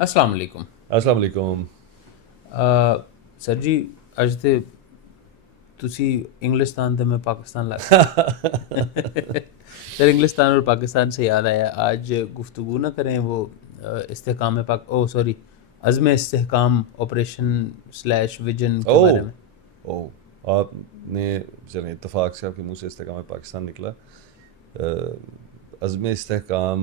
अस्सलाम वालेकुम। अस्सलाम वालेकुम। सर जी, ਅੱਜ ਤੇ ਤੁਸੀਂ इंग्लिस्तान तो मैं पाकिस्तान लग गए। सर, इंग्लिस्तान और पाकिस्तान से याद आया, आज गुफ्तगू ना करें वो इस्तेहकाम पाक ओ सॉरी अज़्म इस्तेहकाम ऑपरेशन स्लैश विजन के बारे में। ओह ओह आपने चलें इत्तेफाक से आपके मुंह से इस्तेहकाम पाकिस्तान निकला। अज़्म इस्तेहकाम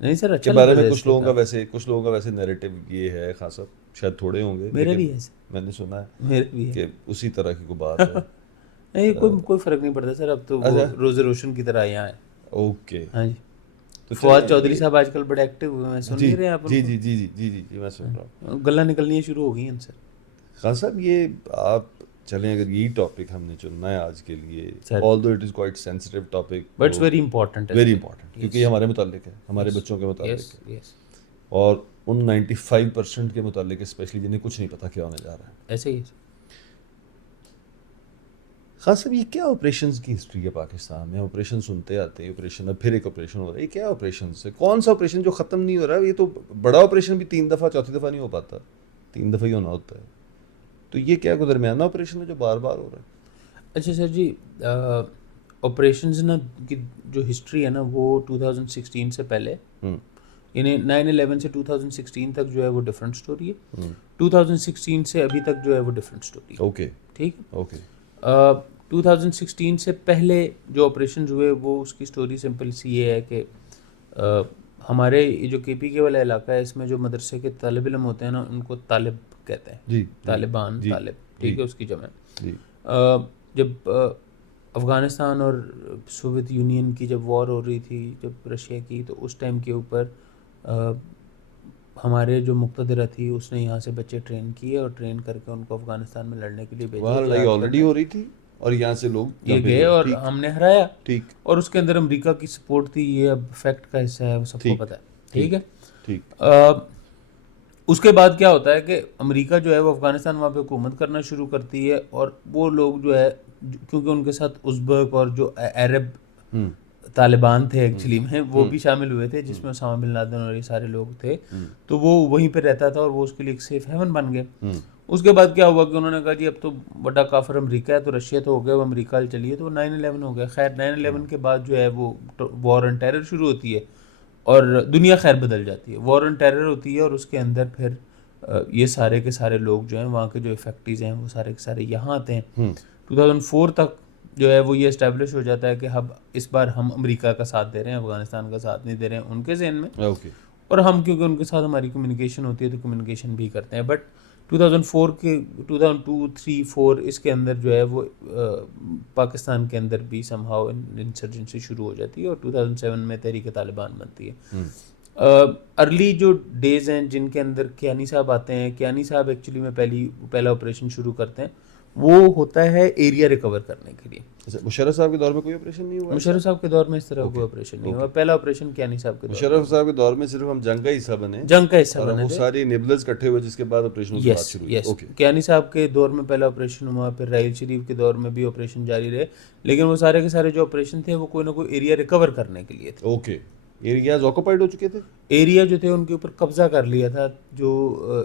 नहीं सर, के अच्छा बारे लफ्ज़ में है कुछ इस्तेहकाम। लोगों का वैसे नैरेटिव ये है खासा, शायद थोड़े होंगे मेरा भी लेकिन है सर, मैंने सुना है मेरा भी है। कि उसी तरह की कोई बात है। नहीं, कोई फ़र्क नहीं पड़ता सर, अब तो वो अच्छा। रोज़े रोशन की तरह यहाँ है। ओके। हाँ जी। तो फवाद चलें चौधरी ये। साहब आजकल बड़े एक्टिव हुए हैं, सुन जी नहीं रहे हैं आप जी उनको? जी जी जी जी जी जी मैं सुन रहा हूँ। गल्ला निकलनी शुरू हो गई हैं सर। खान साहब ये आप चलें, अगर यही टॉपिक हमने चुनना है आज के लिए, sir, although it is quite sensitive topic, but तो it's very important as very well. Important क्योंकि ये यस, हमारे मुतालिक है, हमारे यस, बच्चों के यस, मुतालिक है। यस। और उन 95% के मुतालिक स्पेशली जिन्हें कुछ नहीं पता क्या होने जा रहा है। ऐसे ही है सर। खास साहब ये क्या ऑपरेशंस की हिस्ट्री है पाकिस्तान में? ऑपरेशन सुनते आते हैं, ऑपरेशन, अब फिर एक ऑपरेशन हो रहा है, ये क्या ऑपरेशन है? कौन सा ऑपरेशन जो ख़त्म नहीं हो रहा है? ये तो बड़ा ऑपरेशन भी 3 दफ़ा चौथी दफ़ा नहीं हो पाता, 3 दफ़ा ही होना होता है। तो ये क्या कोई दरमियाना ऑपरेशन है जो बार बार हो रहा है? अच्छा सर जी, ऑपरेशंस ना की जो हिस्ट्री है ना वो 2016 से पहले, हम्म यानी 9/11 से 2016 तक जो है वो डिफरेंट स्टोरी है। हम्म 2016 से अभी तक जो है वो डिफरेंट स्टोरी है। ओके ठीक ओके है। 2016 से पहले जो ऑपरेशन हुए वो उसकी स्टोरी सिंपल सी ये है कि अ, हमारे ये जो KPK वाला इलाका है, इसमें जो मदरसे के तालिब इल्म होते हैं ना, उनको तालिब कहते हैं। जी जी तालिबान, जी तालिब, जी ठीक है, उसकी जमा है। जी जब अफ़गानिस्तान और सोवियत यूनियन की जब वॉर हो रही थी, जब रशिया की, तो उस टाइम के ऊपर अ, हमारे जो मुक़तदरा थी उसने यहाँ से बच्चे ट्रेन किए और ट्रेन करके उनको अफ़गानिस्तान में लड़ने के लिए भेजा, वहाँ लड़ाई जिहाद ऑलरेडी करने। हो रही थी और यहाँ से लोग ये जहाँ पे गए गए, और ठीक हमने हराया, ठीक और उसके अंदर अमेरिका की सपोर्ट थी, ये अब फैक्ट का हिस्सा है, वो सबको ठीक पता है। ठीक ठीक है। ठीक उसके बाद क्या होता है कि अमेरिका जो है वो अफ़गानिस्तान वहाँ पे हुकूमत करना शुरू करती है, और वो लोग जो है, क्योंकि उनके साथ उज़्बेक और जो अरब हम्म तालिबान थे हम्म एक्चुअली में, वो हम्म भी शामिल हुए थे, हम्म जिसमें ओसामा बिन लादेन और ये सारे लोग थे। हम्म तो वो वहीं पे रहता था और वो उसके लिए एक सेफ हेवन बन गए। हम्म उसके बाद क्या हुआ कि उन्होंने कहा जी अब तो बड़ा काफिर अमेरिका है, तो रशिया तो हो गया, वो अमेरिका चलिए, तो 9/11 हो गया। खैर, 9/11 के बाद जो है वो वॉर एंड टेरर शुरू होती है और दुनिया खैर बदल जाती है। वॉर एंड टेरर होती है और उसके अंदर फिर ये सारे के सारे लोग जो हैं, वहाँ के जो इफेक्टिव हैं, वो सारे के सारे यहाँ आते हैं। हम्म 2004 तक जो है वो ये इस्टेब्लिश हो जाता है कि अब इस बार हम अमेरिका का साथ दे रहे हैं, अफगानिस्तान का साथ नहीं दे रहे हैं उनके ज़हन में। ओके और हम क्योंकि उनके साथ हमारी कम्युनिकेशन होती है तो कम्युनिकेशन भी करते हैं। बट 2004 के 2002, 3, 4 इसके अंदर जो है वो पाकिस्तान के अंदर भी समहाउ इंसर्जेंसी शुरू हो जाती है और 2007 में तहरीक तालिबान बनती है। हम्म अर्ली जो डेज़ हैं जिनके अंदर कियानी साहब आते हैं, कियानी साहब एक्चुअली में पहला ऑपरेशन शुरू करते हैं, वो होता है एरिया रिकवर करने के लिए। अच्छा, मुशर्रफ साहब के दौर में कोई ऑपरेशन नहीं हुआ ऐसा? मुशर्रफ साहब के दौर में इस तरह का कोई ओके ऑपरेशन नहीं हुआ, ओके। पहला ऑपरेशन कियानी साहब के दौर में मुशर्रफ हुआ। साहब के दौर में सिर्फ हम जंग का हिस्सा बने जंग का हिस्सा और बने वो थे। सारी निबलर्स इकट्ठे हुए जिसके बाद ऑपरेशनों की बात यस, शुरू हुई। यस, ओके कियानी साहब के दौर में पहला ऑपरेशन हुआ, फिर राहील शरीफ के दौर में भी ऑपरेशन जारी रहे, लेकिन वो सारे के सारे जो ऑपरेशन थे वो कोई ना कोई एरिया रिकवर करने के लिए थे। ओके। एरियाज ऑक्युपाइड हो चुके थे एरिया जो थे उनके ऊपर कब्जा कर लिया था जो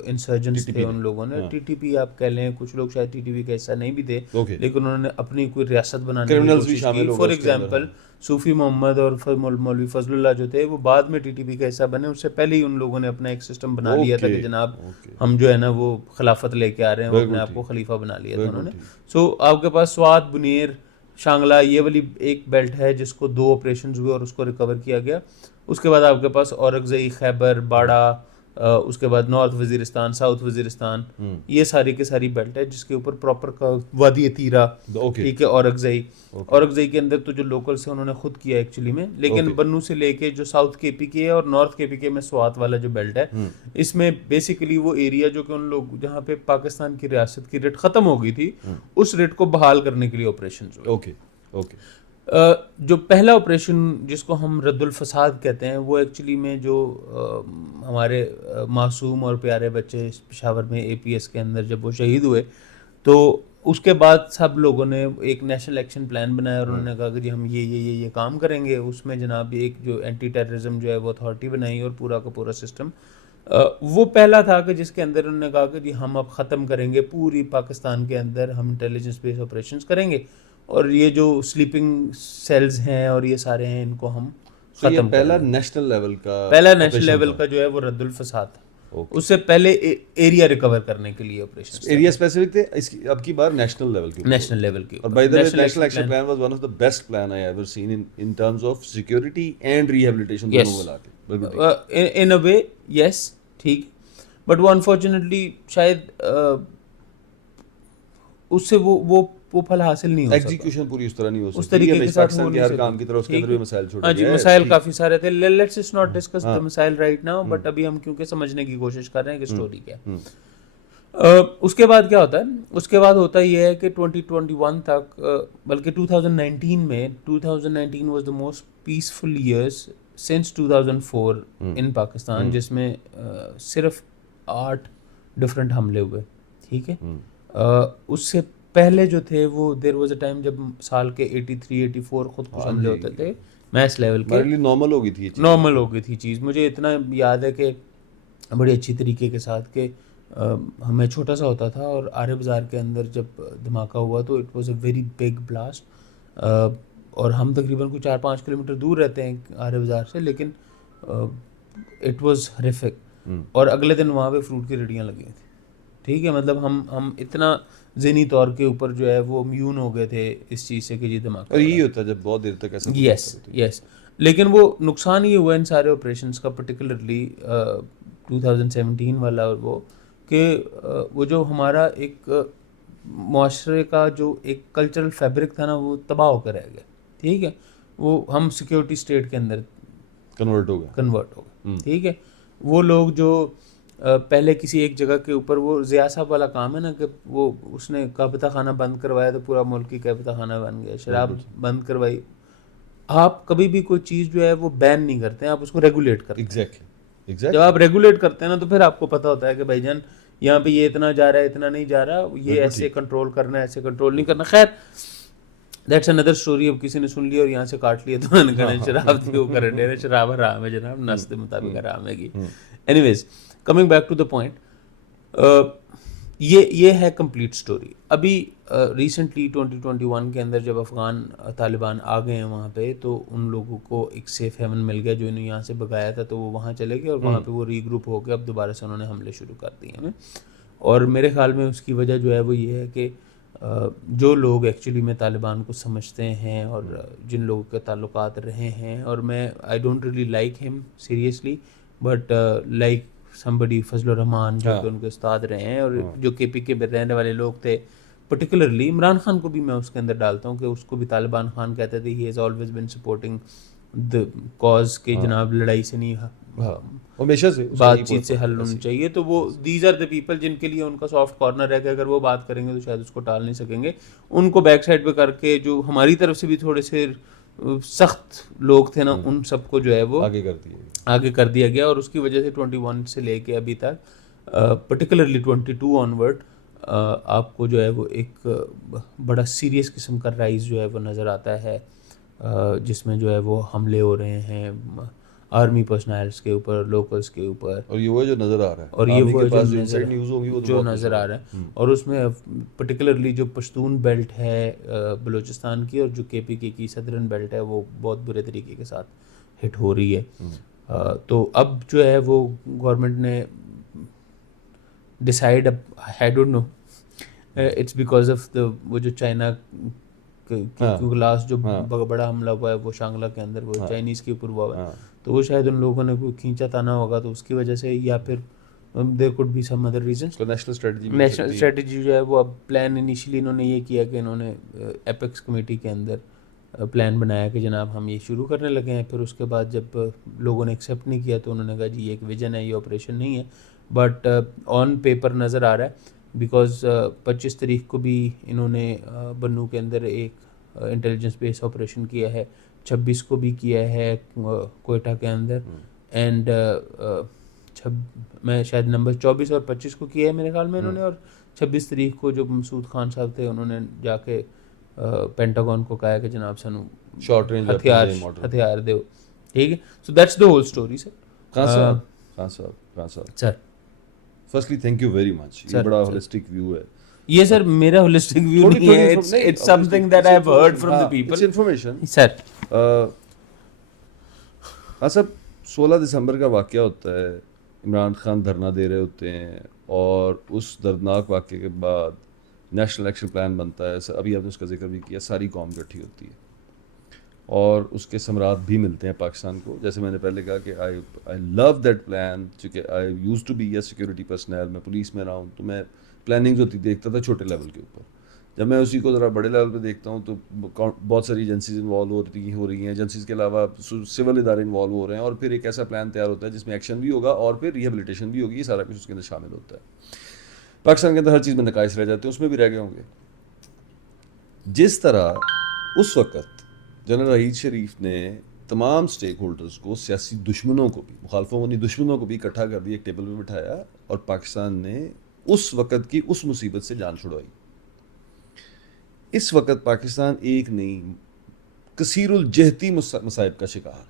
इंसर्जेंट्स थे टीटीपी ने। उन लोगों ने। हाँ टीटीपी आप कह लें, कुछ लोग शायद टीटीपी का हिस्सा नहीं भी थे, ओके। लेकिन उन्होंने अपनी कोई रियासत बनाने की क्रिमिनल्स भी कोशिश की। शामिल हो गए फॉर उसके अंदर, एग्जांपल, हाँ। सूफी मोहम्मद और मौलवी फजलुल्लाह जो थे वो बाद में टीटीपी का हिस्सा बने, उससे पहले ही उन लोगों ने अपना एक सिस्टम बना लिया था ओके कि जनाब ओके। हम जो है ना वो खिलाफत लेके आ रहे हैं, वो अपने बिल्कुल आप को ठीक, खलीफा बना लिया था बिल्कुल उन्होंने। ठीक। सो आपके पास स्वात, बुनेर, शांगला, ये वाली एक बेल्ट है जिसको 2 ऑपरेशन हुए और उसको रिकवर किया गया। उसके बाद आपके पास औरकजई, खैबर, बाड़ा, उसके बाद नॉर्थ वजीरिस्तान, साउथ वजीरिस्तान, हम्म ये सारी की सारी बेल्ट है जिसके ऊपर प्रॉपर का वादी तीरा, ओके ठीक है, औरकजई। ओके औरकजई के अंदर तो जो लोकल्स हैं उन्होंने खुद किया एक्चुअली में, लेकिन ओके। बन्नू से लेके जो साउथ KPK है और नॉर्थ KPK में स्वात वाला जो बेल्ट है, हम्म इसमें बेसिकली वो एरिया जो कि उन लोग जहाँ पे पाकिस्तान की रियासत की रेट ख़त्म हो गई थी, हम्म उस रेट को बहाल करने के लिए ऑपरेशन हुए। Okay okay. जो पहला ऑपरेशन जिसको हम रद्दुल फसाद कहते हैं, वो एक्चुअली में जो हमारे मासूम और प्यारे बच्चे पेशावर में APS के अंदर जब वो शहीद हुए, तो उसके बाद सब लोगों ने एक नेशनल एक्शन प्लान बनाया और हम्म उन्होंने कहा कि जी हम ये काम करेंगे। उसमें जनाब एक जो एंटी टेररिज्म जो है वो अथॉरिटी बनाई और पूरा का पूरा सिस्टम वो पहला था कि जिसके अंदर उन्होंने कहा कि जी हम अब ख़त्म करेंगे पूरी पाकिस्तान के अंदर, हम इंटेलिजेंस बेस्ड ऑपरेशंस करेंगे और ये जो स्लीपिंग सेल्स हैं और ये सारे हैं इनको हम तो ये ख़त्म पहला करेंगे। नेशनल लेवल का पहला नेशनल operation लेवल था। का जो है वो रद्दुल फसाद था। ओके। उससे पहले एरिया रिकवर करने के लिए ऑपरेशन एरिया स्पेसिफिक थे, इसकी अब की बार नेशनल लेवल के ऊपर। नेशनल लेवल के और by the way National national Action action Plan। Plan was one of the best plan I ever seen in terms of security and rehabilitation Yes. दोनों मिला के। बिल्कुल ठीक। इन अ वे यस, ठीक, बट वो अनफॉर्चुनेटली शायद उससे वो फल हासिल नहीं हो सका। एग्जीक्यूशन पूरी उस तरह नहीं हो सकती। उस तरीके ये के साथ पाकिस्तान हो के नहीं हर सकी। काम की तरह उसके ठीक अंदर भी है। मसाइल छोड़ हाँ जी, गए। मसाइल ठीक। काफ़ी सारे थे। Let's just not discuss the हाँ। मसाइल राइट नाउ, बट अभी हम क्योंकि समझने की कोशिश कर रहे हैं कि स्टोरी क्या है। हम्म। उसके बाद क्या होता है, उसके बाद होता ये है कि 2021 तक बल्कि 2019 में 2019 was the most peaceful years since 2004 इन पाकिस्तान, जिसमें सिर्फ 8 डिफरेंट हमले हुए। ठीक है। उससे पहले जो थे वो देयर वाज अ टाइम जब साल के 83 84 खुद कुछ हाँ हमले जी। होते थे मैस लेवल के। हमारे लिए नॉर्मल हो गई थी ये चीज़। नॉर्मल हो गई थी चीज़। मुझे इतना याद है कि बड़ी अच्छी तरीके के साथ के मैं छोटा सा होता था और आर्य बाज़ार के अंदर जब धमाका हुआ तो it was a very big blast, और हम तकरीबन कुछ 4-5 किलोमीटर दूर रहते हैं आर्य बाज़ार से, लेकिन इट वाज हॉरिफिक। और अगले दिन वहाँ पे फ्रूट की रेडियाँ लगी थी। ठीक है, मतलब हम इतना ज़हनी तौर के ऊपर जो है वो इम्यून हो गए थे इस चीज़ से कि ये धमाका और यही होता है जब बहुत देर तक ऐसा कुछ यस होता है। यस। लेकिन वो नुकसान ये हुआ इन सारे ऑपरेशंस का, पर्टिकुलरली 2017 वाला, और वो कि वो जो हमारा एक मुआशरे का जो एक कल्चरल फैब्रिक था ना, वो तबाह होकर रह गया। ठीक है, वो हम सिक्योरिटी स्टेट के अंदर कन्वर्ट हो गए। ठीक है, वो लोग जो पहले किसी एक जगह के ऊपर, वो ज़िया साहब वाला काम है ना कि वो उसने काबता खाना बंद करवाया तो पूरा मुल्क ही काबता खाना बन गया। शराब बंद करवाई। आप कभी भी कोई चीज़ जो है वो बैन नहीं करते हैं, आप उसको रेगुलेट करते हैं। एग्जैक्टली जब आप रेगुलेट करते हैं ना तो फिर आपको पता होता है कि भाईजान यहाँ पे ये इतना जा रहा है, इतना नहीं जा रहा, ये ऐसे कंट्रोल करना है, ऐसे कंट्रोल नहीं करना। खैर दैट्स अनदर स्टोरी। अब किसी ने सुन लिया और यहाँ से काट लिया तो उन्होंने कहा शराब थी, वो कर दे रहे, शराब हराम है जनाब, नस के मुताबिक हराम है की। Anyways, coming back to the point, ये है कंप्लीट स्टोरी। अभी रिसेंटली 2021 के अंदर जब अफ़गान तालिबान आ गए हैं वहाँ पे, तो उन लोगों को एक सेफ हेवन मिल गया जो इन्हें यहाँ से भगाया था, तो वो वहाँ चले गए और वहाँ पे वो रीग्रुप हो गए। अब दोबारा से उन्होंने हमले शुरू कर दिए हैं। और मेरे ख्याल में उसकी वजह जो है वो ये है कि जो लोग एक्चुअली में तालिबान को समझते हैं और जिन लोगों के ताल्लुकात रहे हैं, और मैं I don't really like him seriously, but like somebody Fazal Rahman जो कि उनके उस्ताद रहे हैं, और जो KPK में रहने वाले लोग थे, पर्टिकुलरली इमरान खान को भी मैं उसके अंदर डालता हूँ कि उसको भी तालिबान खान कहते थे। He has always been supporting the cause के जनाब लड़ाई से नहीं, हमेशा से बातचीत से हल होनी चाहिए। तो वो दीज आर द पीपल जिनके लिए उनका सॉफ्ट कॉर्नर है कि अगर वो बात करेंगे तो शायद उसको टाल नहीं सकेंगे। उनको बैक साइड पे करके जो हमारी तरफ से भी थोड़े से सख्त लोग थे ना, उन सबको जो है वो आगे कर दिया गया। और उसकी वजह से 21 से लेके अभी तक पर्टिकुलरली 22 ऑनवर्ड आपको जो है वो एक बड़ा सीरियस किस्म का राइज जो है वो नज़र आता है, जिसमें जो है वो हमले हो रहे हैं आर्मी पर्सनल्स के ऊपर, लोकल्स के ऊपर, और ये वो जो नज़र आ रहा है, और ये वो जो इनसाइड न्यूज़ होगी वो जो नज़र आ रहा है। और उसमें पर्टिकुलरली जो पश्तून बेल्ट है बलूचिस्तान की, और जो KPK की सदरन बेल्ट है, वो बहुत बुरे तरीके के साथ हिट हो रही है। तो अब जो है वो गवर्नमेंट ने decide, I don't know, it's because of the वो जो चाइना क्योंकि लास्ट जो बड़ा हमला हुआ है वो शांगला के अंदर, वो चाइनीज़ के ऊपर हुआ है, तो वो शायद उन लोगों ने कोई खींचा ताना होगा, तो उसकी वजह से, या फिर there could be some other reasons. National strategy जो है वो अब प्लान इनिशियली इन्होंने ये किया कि इन्होंने एपेक्स कमेटी के अंदर प्लान बनाया कि जनाब हम ये शुरू करने लगे हैं। फिर उसके बाद जब लोगों ने एक्सेप्ट नहीं किया तो उन्होंने कहा जी ये एक विजन है, ये ऑपरेशन नहीं है, बट ऑन पेपर नज़र आ रहा है। बिकॉज 25 तारीख को भी इन्होंने बन्नू के अंदर एक इंटेलिजेंस बेस्ड ऑपरेशन किया है, 26 को भी किया है कोयटा के अंदर, एंड मैं शायद नंबर 24 और 25 को किया है मेरे ख्याल में इन्होंने, और 26 तारीख को जो मसूद खान साहब थे उन्होंने जाके पेंटागन को कहा कि जनाब सानू शॉर्ट रेंज हथियार दो। ठीक है, so that's the whole story sir. कहाँ से खान साहब, sir firstly thank you very much, ये Sir, बड़ा sir. होलिस्टिक व्यू है। ये सर मेरा होलिस्टिक व्यू नहीं है, it's something that I have heard from the its people information. Sir. हाँ सब 16 दिसंबर का वाक़या होता है, इमरान खान धरना दे रहे होते हैं और उस दर्दनाक वाक़े के बाद नेशनल एक्शन प्लान बनता है। अभी आपने उसका जिक्र भी किया, सारी कौम इकट्ठी होती है और उसके समरात भी मिलते हैं पाकिस्तान को। जैसे मैंने पहले कहा कि आई लव दैट प्लान, चूँकि I use to be a security personal, मैं पुलिस में रहा हूँ, तो मैं प्लानिंग्स होती देखता था छोटे लेवल के ऊपर। जब मैं उसी को ज़रा बड़े लेवल पे देखता हूँ तो बहुत सारी एजेंसीज इन्वॉल्व हो रही हैं, एजेंसीज के अलावा सिविल इदारे इन्वॉल्व हो रहे हैं, और फिर एक ऐसा प्लान तैयार होता है जिसमें एक्शन भी होगा और फिर रिहेबिलिटेशन भी होगी, ये सारा कुछ उसके अंदर शामिल होता है। पाकिस्तान के अंदर हर चीज़ में नकाइश रह जाते हैं, उसमें भी रह गए होंगे। जिस तरह उस वक़्त जनरल रहीद शरीफ ने तमाम स्टेक होल्डर्स को, सियासी दुश्मनों को भी, मुखालफों को नहीं दुश्मनों को भी इकट्ठा कर दिया, एक टेबल पे बिठाया और पाकिस्तान ने उस वक़्त की उस मुसीबत से जान छुड़वाई। इस वक़्त पाकिस्तान एक नहीं कसीरुल जहती मसाइब का शिकार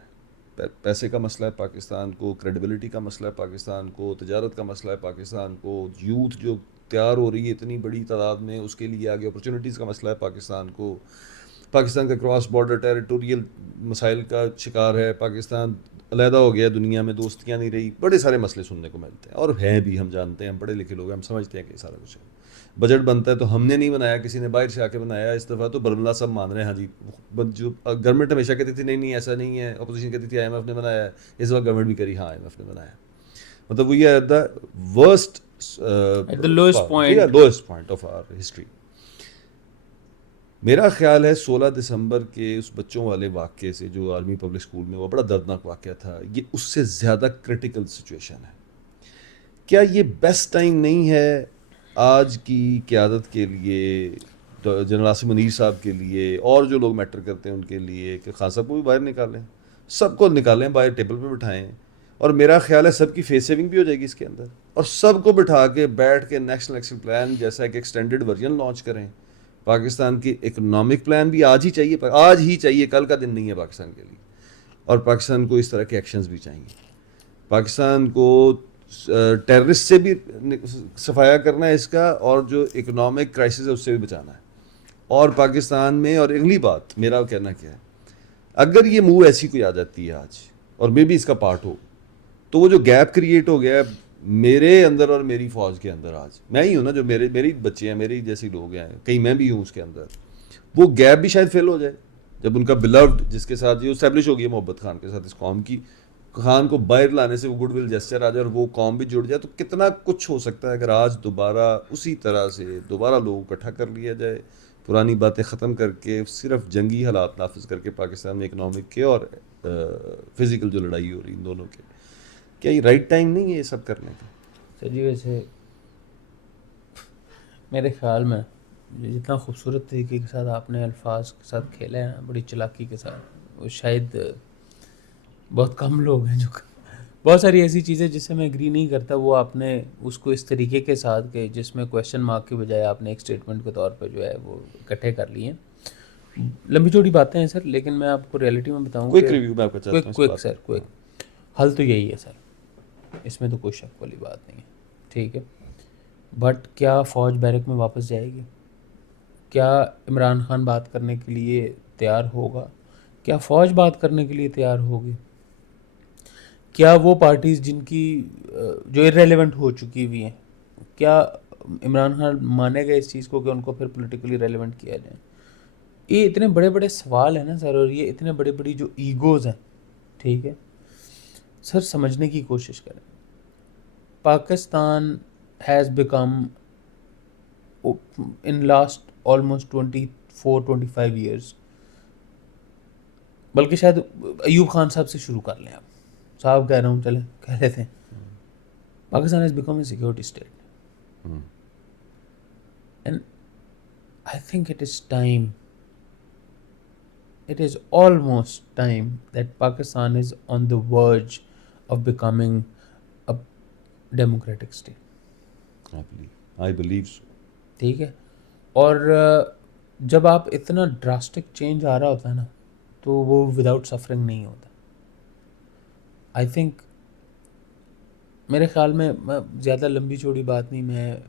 है। पैसे का मसला है पाकिस्तान को, क्रेडिबिलिटी का मसला है पाकिस्तान को, तजारत का मसला है पाकिस्तान को, यूथ जो तैयार हो रही है इतनी बड़ी तादाद में उसके लिए आगे अपॉर्चुनिटीज़ का मसला है पाकिस्तान को, पाकिस्तान का क्रॉस बॉर्डर टेरिटोरियल मसाइल का शिकार है, पाकिस्तान अलहदा हो गया दुनिया में, दोस्तियाँ नहीं रही, बड़े सारे मसले सुनने को मिलते हैं और हैं भी, हम जानते हैं, हम पढ़े लिखे लोग हैं, हम समझते हैं कि सारा कुछ है। बजट बनता है तो हमने नहीं बनाया, किसी ने बाहर से आके बनाया। इस दफ़ा तो बरमला सब मान रहे हैं, हाँ जी, जो गवर्नमेंट हमेशा कहती थी नहीं नहीं ऐसा नहीं है, अपोजिशन कहती थी IMF ने बनाया है, इस वक्त गवर्नमेंट भी करी हाँ IMF ने बनाया। मतलब we are the worst At the lowest point. Lowest point of our history. मेरा ख्याल है 16 दिसंबर के उस बच्चों वाले वाक़े से, जो आर्मी पब्लिक स्कूल में वो बड़ा दर्दनाक वाक़या था, ये उससे ज़्यादा क्रिटिकल सिचुएशन है। क्या ये बेस्ट टाइम नहीं है आज की क़यादत के लिए, जनरल आसिम मुनीर साहब के लिए और जो लोग मैटर करते हैं उनके लिए, कि खान साहब को भी बाहर निकालें, सबको निकालें, बाहर टेबल पे बिठाएं, और मेरा ख्याल है सबकी फेस सेविंग भी हो जाएगी इसके अंदर, और सबको बिठा के बैठ के नेशनल एक्शन प्लान जैसा एक एक्सटेंडेड वर्जन लॉन्च करें। पाकिस्तान की इकोनॉमिक प्लान भी आज ही चाहिए, आज ही चाहिए, कल का दिन नहीं है पाकिस्तान के लिए। और पाकिस्तान को इस तरह के एक्शंस भी चाहिए। पाकिस्तान को टेररिस्ट से भी सफाया करना है इसका, और जो इकोनॉमिक क्राइसिस है उससे भी बचाना है। और पाकिस्तान में, और अगली बात मेरा कहना क्या है, अगर ये मूव ऐसी कोई आ जाती है आज और मे भी इसका पार्ट हो, तो वो जो गैप क्रिएट हो गया है मेरे अंदर और मेरी फ़ौज के अंदर, आज मैं ही हूँ ना, जो मेरी बच्चे हैं, मेरी जैसे लोग हैं, कहीं मैं भी हूँ उसके अंदर, वो गैप भी शायद फिल हो जाए जब उनका बिलव्ड, जिसके साथ ये इस्टेब्लिश हो गई है मोहब्बत खान के साथ, इस कौम की, खान को बाहर लाने से वो गुडविल जेस्चर आ जाए और वो कौम भी जुड़ जाए, तो कितना कुछ हो सकता है अगर आज दोबारा उसी तरह से दोबारा लोग इकट्ठा कर लिया जाए, पुरानी बातें ख़त्म करके सिर्फ जंगी हालात नाफिज करके पाकिस्तान में इकनॉमिक के और फिज़िकल जो लड़ाई हो रही इन दोनों के, क्या ये राइट टाइम नहीं है ये सब करने का? सर जी वैसे मेरे ख्याल में जितना खूबसूरत तरीके के साथ आपने अल्फाज के साथ खेला है ना, बड़ी चालाकी के साथ, वो शायद बहुत कम लोग हैं जो बहुत सारी ऐसी चीज़ें जिससे मैं एग्री नहीं करता, वो आपने उसको इस तरीके के साथ के जिसमें क्वेश्चन मार्क के बजाय आपने एक स्टेटमेंट के तौर पे जो है वो इकट्ठे कर लिए। लंबी चौड़ी बातें हैं सर, लेकिन मैं आपको रियलिटी में बताऊँ, क्विक रिव्यू में आपका चाहता हूँ क्विक सर, क्विक हल तो यही है सर, इसमें तो कोई शक वाली बात नहीं है, ठीक है। बट क्या फ़ौज बैरक में वापस जाएगी? क्या इमरान खान बात करने के लिए तैयार होगा? क्या फ़ौज बात करने के लिए तैयार होगी? क्या वो पार्टीज़ जिनकी जो इरेलेवेंट हो चुकी हुई हैं, क्या इमरान खान मानेगा इस चीज़ को कि उनको फिर पॉलिटिकली रेलेवेंट किया जाए? ये इतने बड़े बड़े सवाल हैं ना सर, और ये इतने बड़े बड़ी जो ईगोज़ हैं, ठीक है सर, समझने की कोशिश करें। Pakistan has become in last almost 24-25 years, बल्कि शायद अयूब खान साहब से शुरू कर लें, आप साहब कह रहा हूँ, चलें कह लेते हैं, Pakistan has become a security state, and I think it is time, it is almost time that Pakistan is on the verge of becoming a democratic state. I believe so. ठीक है, और जब आप इतना ड्रास्टिक चेंज आ रहा होता है ना, तो वो विदाउट सफरिंग नहीं होता। आई थिंक मेरे ख्याल में ज़्यादा लंबी चौड़ी बात नहीं मैं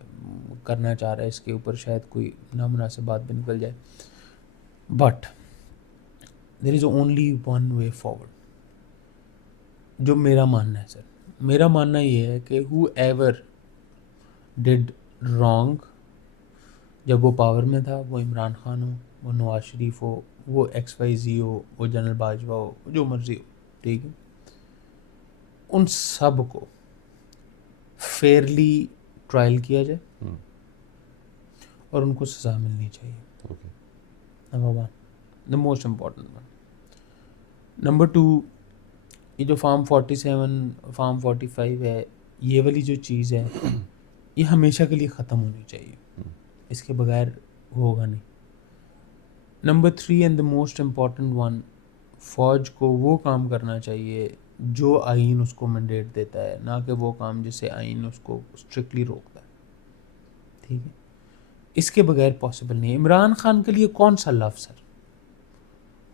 करना चाह रहा इसके ऊपर, शायद कोई नामुनासिब बात भी निकल जाए, but there is only one way forward. जो मेरा मानना है सर, मेरा मानना ये है कि हु एवर डिड रॉन्ग, जब वो पावर में था, वो इमरान खान हो, वो नवाज शरीफ हो, वो XYZ हो, वो जनरल बाजवा हो, जो मर्जी हो, ठीक है, उन सब को फेयरली ट्रायल किया जाए और उनको सज़ा मिलनी चाहिए। Okay, number one, the most important one. Number two, ये जो फार्म 47 फार्म 45 है, ये वाली जो चीज़ है, ये हमेशा के लिए ख़त्म होनी चाहिए, इसके बगैर होगा नहीं। Number three and the most important one, फ़ौज को वो काम करना चाहिए जो आइन उसको मैंडेट देता है, ना कि वो काम जिसे आइन उसको स्ट्रिक्टली रोकता है, ठीक है। इसके बगैर पॉसिबल नहीं है। इमरान खान के लिए कौन सा love sir?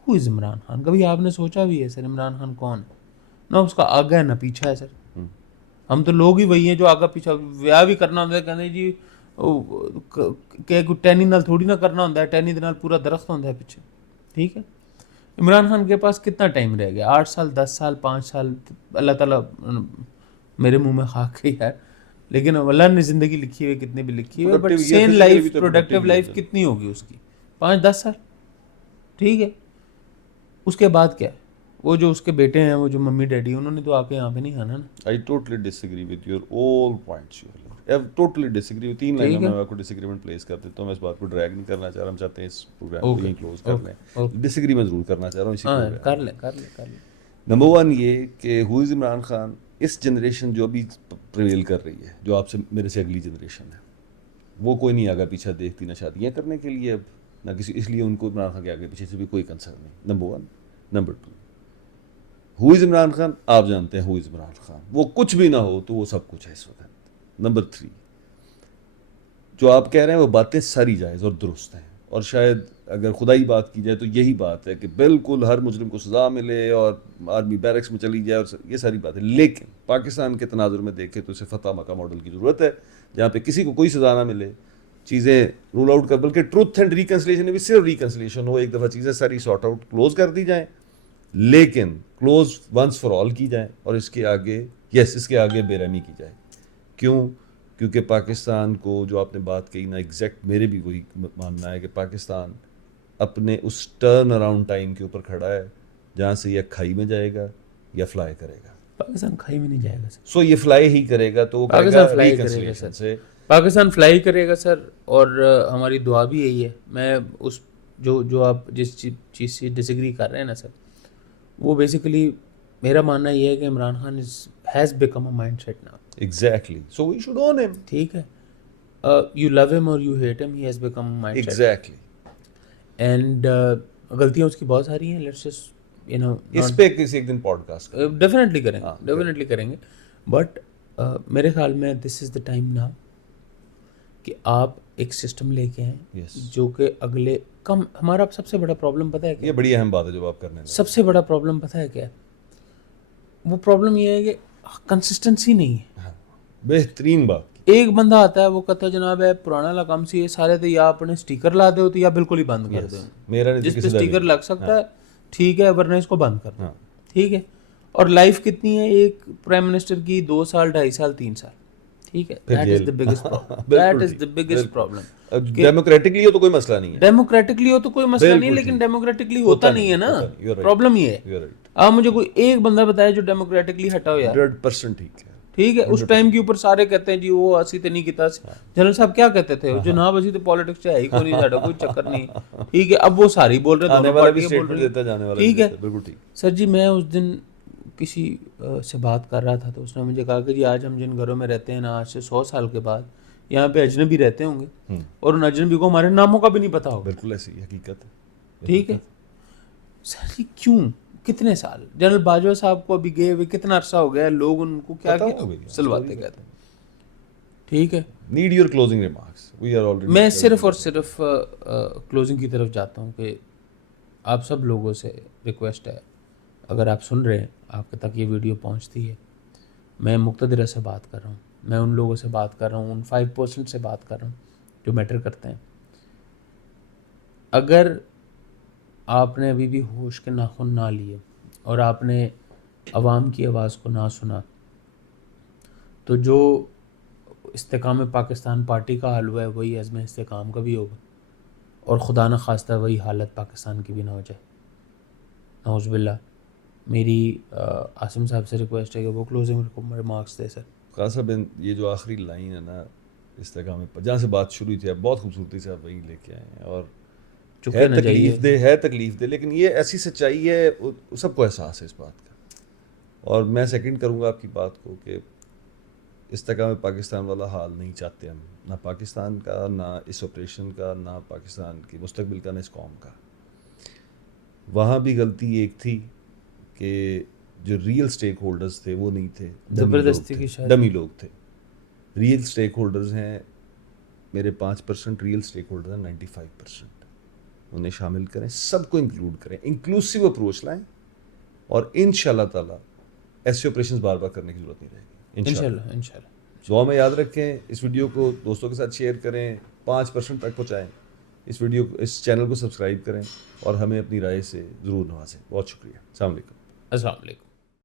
Who is Imran Khan? कभी आपने सोचा भी है सर इमरान खान कौन है? ना उसका आगा है ना पीछा है सर। हम तो लोग ही वही हैं जो आगा पीछा, विआह भी करना होता है कहते जी कोई टैनी नाल थोड़ी ना करना होता है, टैनी दे नाल पूरा दरख्त होता है पीछे, ठीक है। इमरान खान के पास कितना टाइम रह गया? 8 साल, 10 साल, 5 साल, अल्लाह ताला मेरे मुंह में खाक ही है, लेकिन अल्लाह ने ज़िंदगी लिखी हुई कितनी भी लिखी हुई है, बट Productive, ये सेन physically लाइफ, भी तो प्रोडक्टिव productive लाइफ है। कितनी होगी उसकी? 5-10 साल, ठीक है। उसके बाद क्या है? वो जो उसके बेटे हैं, वो जो मम्मी डैडी, उन्होंने तो आके यहाँ पे नहीं खाना ना, I totally disagree with your all points. I totally disagree with 3 लाइनों ठीक में है। मैं आपको डिसएग्रीमेंट प्लेस कर देता हूँ। मैं इस बात को ड्रैग नहीं करना चाह रहा, हम चाहते हैं इस प्रोग्राम को ओके, यहीं क्लोज कर ओके, लें। ओके। डिसएग्री मैं जरूर करना चाह रहा हूँ इसी हाँ, प्रोग्राम में। कर ले। नंबर वन ये कि हु इज़ इमरान खान, इस जनरेशन जो अभी प्रिवेल कर रही है, जो आपसे मेरे से अगली जनरेशन है, वो कोई नहीं आगा पीछा देखती ना शादियाँ करने के लिए अब, ना किसी, इसलिए उनको इमरान खान के आगे पीछे से भी कोई कंसर्न नहीं। Number one. Number two, who is Imran Khan, आप जानते हैं हु इज़ इमरान खान, वो कुछ भी ना हो तो वो सब कुछ है इस वक्त। नंबर थ्री, जो आप कह रहे हैं वो बातें सारी जायज़ और दुरुस्त हैं, और शायद अगर खुदाई बात की जाए तो यही बात है कि बिल्कुल हर मुजरिम को सज़ा मिले और आर्मी बैरक्स में चली जाए, और ये सारी बात है। लेकिन पाकिस्तान के तनाजुर में देखें तो इसे फतह मक्का मॉडल की ज़रूरत है, जहाँ पे किसी को कोई सज़ा ना मिले, चीज़ें रूल आउट कर, बल्कि ट्रुथ एंड रिकन्सिलेशन में भी सिर्फ रिकन्सिलेशन हो, एक दफ़ा चीज़ें सारी सॉर्ट आउट क्लोज कर दी जाएँ, लेकिन क्लोज वंस फॉर ऑल की जाए, और इसके आगे इसके आगे बेरहमी की जाए। क्यों? क्योंकि पाकिस्तान को, जो आपने बात कही ना, एग्जैक्ट मेरे भी वही मानना है कि पाकिस्तान अपने उस टर्न अराउंड टाइम के ऊपर खड़ा है जहाँ से यह खाई में जाएगा या फ्लाई करेगा। पाकिस्तान खाई में नहीं जाएगा सर, सो ये फ्लाई ही करेगा, तो वो पाकिस्तान करेगा फ्लाई करेगा रिकन्सिलेशन सर, से। पाकिस्तान फ्लाई करेगा सर, और हमारी दुआ भी यही है। मैं उस जो आप जिस चीज़ से डिसएग्री कर रहे हैं ना सर, वो बेसिकली मेरा मानना ये है कि Imran Khan has become a mind set now. Exactly, so we should on him. ठीक है, यू लव हिम और you hate him, he has become a mind set. Exactly, and गलतियाँ उसकी बहुत सारी हैं, लेट्स जस्ट इस पे किसी एक दिन पॉडकास्ट डेफिनेटली करेंगे, डेफिनेटली करेंगे, बट मेरे ख्याल में this is the time now कि आप एक सिस्टम लेके आएँ Yes. जो कि अगले कम, हमारा सबसे बड़ा प्रॉब्लम पता है क्या? ये बड़ी अहम बात है जो आप करने लगे। सबसे बड़ा प्रॉब्लम पता है क्या है? वो प्रॉब्लम ये है कि कंसिस्टेंसी नहीं है। हाँ, बेहतरीन बात। एक बंदा आता है, वो कहता है जनाब है पुराना वाला काम सी है सारे, तो या अपने स्टिकर ला दो तो या बिल्कुल ही बंद कर दो। मेरा नहीं तो जिस पे किसी का स्टिकर भी। लग सकता है ठीक है, वरना इसको बंद कर दो, हाँ। ठीक है। और लाइफ कितनी है एक प्राइम मिनिस्टर की? 2 साल, 2.5 साल, 3 साल, ठीक है। That is the biggest problem, that is the biggest problem. Democratically हो तो कोई मसला नहीं है, डेमोक्रेटिकली हो तो कोई मसला नहीं, बिल्कुल लेकिन ठीक। डेमोक्रेटिकली होता नहीं है ना, प्रॉब्लम ये है। यू आर राइट, आप मुझे कोई एक बंदा बताए जो डेमोक्रेटिकली हटा हो यार, 100% ठीक है। ठीक है। उस टाइम के ऊपर सारे कहते हैं जी वो असी तो नहीं किता। जनरल साहब क्या कहते थे? जनाब असी तो पॉलिटिक्स है ही कोई नहीं, साडा कोई चक्कर नहीं, ठीक है। अब वो सारी बोल रहे, आने दोनों वाला भी पार्टियां बोल स्टेटमेंट रही देता है, जाने वाला ठीक भी है। देता है, बिल्कुल ठीक। सर जी, मैं उस दिन किसी से बात कर रहा था तो उसने मुझे कहा कि जी आज हम जिन घरों में रहते हैं ना, आज से 100 साल के बाद यहाँ पे अजनबी रहते होंगे और उन अजनबी को हमारे नामों का भी नहीं पता होगा। बिल्कुल ऐसी हकीकत है, ठीक है सर जी। क्यों? कितने साल? जनरल बाजवा साहब को अभी गए हुए कितना अरसा हो गया, लोग उनको क्या पता क्या होगा भैया, सलवाते कहते हैं, ठीक है। Need your closing remarks, we are already. मैं सिर्फ और सिर्फ क्लोजिंग की तरफ जाता हूँ कि आप सब लोगों से रिक्वेस्ट है, अगर आप सुन रहे हैं, आप तक ये वीडियो पहुँचती है, मैं मुक़्तदिर से बात कर रहा हूँ, मैं उन लोगों से बात कर रहा हूँ, उन 5% से बात कर रहा हूँ जो मैटर करते हैं। अगर आपने अभी भी होश के नाखून ना लिए और आपने अवाम की आवाज़ को ना सुना, तो जो इस्तेकाम पाकिस्तान पार्टी का हाल हुआ है वही अज़्म इस्तेकाम का भी होगा, और खुदा न खास्ता वही हालत पाकिस्तान की भी ना हो जाए, नौज़ुबिल्लाह। मेरी आसिम साहब से रिक्वेस्ट है कि वो क्लोजिंग रिमार्क्स दे सर। खासा बिन ये जो आखिरी लाइन है ना इस्तेकाम पर, जहाँ से बात शुरू हुई थी, आप बहुत खूबसूरती से आप वही लेके आए हैं, और चुके न जाइए। है तकलीफ दे, लेकिन ये ऐसी सच्चाई है, सबको एहसास है इस बात का। और मैं सेकंड करूँगा आपकी बात को कि इस्तेकाम पाकिस्तान वाला हाल नहीं चाहते हम, ना पाकिस्तान का, ना इस ऑपरेशन का, ना पाकिस्तान की मुस्तकबिल का, ना इस कौम का। वहाँ भी गलती एक थी कि जो रियल स्टेक होल्डर्स थे वो नहीं थे, ज़बरदस्ती की शायद डमी लोग थे। रियल स्टेक होल्डर्स हैं मेरे 5%, रियल स्टेक होल्डर्स हैं 95%। उन्हें शामिल करें, सबको इंक्लूड करें, इंक्लूसिव अप्रोच लाएं, और इंशाल्लाह ताला ऐसे ऑपरेशंस बार बार करने की जरूरत नहीं रहेगी इंशाल्लाह। इंशाल्लाह। दुआ में याद रखें, इस वीडियो को दोस्तों के साथ शेयर करें, 5% तक पहुँचाएँ, इस चैनल को सब्सक्राइब करें, और हमें अपनी राय से ज़रूर नवाजें। बहुत शुक्रिया। अस्सलाम वालेकुम। अस्सलाम वालेकुम।